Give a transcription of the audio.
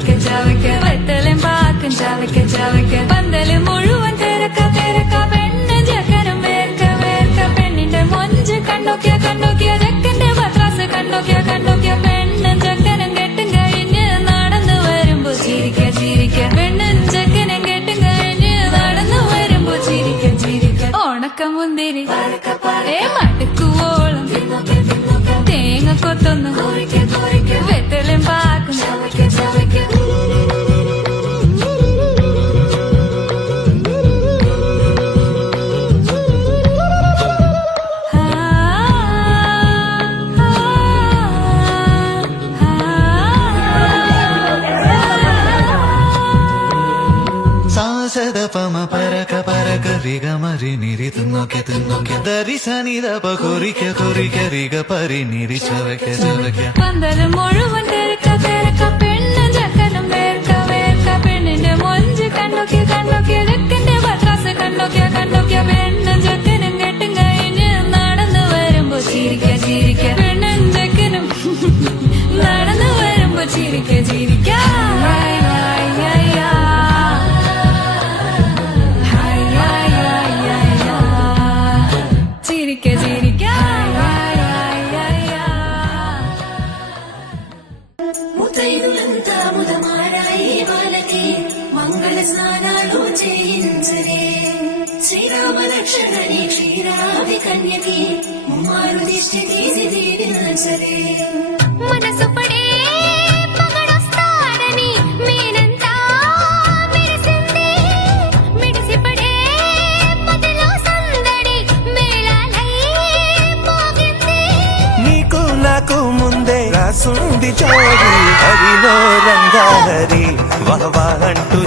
ചവയ്ക്ക ചവയ്ക്ക വെത്തലും പാക്കും ചവയ്ക്ക ചവയ്ക്ക പന്തല് മുഴുവൻ തിരക്ക തിരക്ക പെണ്ണ് ചെക്കനും വേർക്ക വേർക്ക പെണ്ണിന്റെ മൊഞ്ച് കണ്ടോക്കിയ കണ്ടോക്കിയ ചെക്കന്റെ പത്രാസ് കണ്ടോക്കിയ കണ്ടോക്കിയ പെണ്ണും ചെക്കനും കെട്ടും കഴിഞ്ഞ് നടന്നു വരുമ്പോ ചിരിക്ക ചിരിക്ക പെണ്ണും ചെക്കനും കെട്ടും കഴിഞ്ഞ് നടന്നു വരുമ്പോ ചിരിക്ക ചിരിക്ക ഓണക്കമുന്തിരി മടുക്കുവോളം തേങ്ങ കൊത്തൊന്നും വെത്തലും പാക്കും ചവയ്ക്ക ചവയ്ക്ക പമ പരക പരക റിഗ മരി നിരി തിന്നോക്കെ തിന്നോക്കെ ദരി സനി ദപ കൊറിക്ക കൊറിക്ക റിഗ പരി നിരി ചവയ്ക്ക ചവയ്ക്ക പന്തല് മുഴുവൻ തിരക്ക തിരക്ക പെണ്ണും ചെക്കനും വേർക്ക വേർക്ക പെണ്ണിന്റെ മൊഞ്ച് കണ്ടോക്കിയ കണ്ടോക്കിയ ചെക്കന്റെ പത്രാസ് കണ്ടോക്കിയ കണ്ടോക്കിയ പെണ്ണും ചെക്കനും കെട്ടും കഴിഞ്ഞ് നടന്നു വരുമ്പോ ചിരിക്ക ചിരിക്ക പെണ്ണും ചെക്കനും നടന്നു വരുമ്പോ ചിരിക്ക ചിരിക്ക ముతైదులంతా ముదమారాయి బాలకి మంగళ స్నానాలు చేయించరే శ్రీరామ రక్షణని క్షీరావి కన్యకి ముమ్మారు దిష్టి తీసి దీవించరే మనసు పడే మగడొస్తాడని మేనంతా మెరిసింది మిడిసి పడే మదిలో సందడి మేళాలై మోగింది నీకు నాకు ముందే రాసుంది చోరీ హరిలో రంగాహరి వహవా అంటూ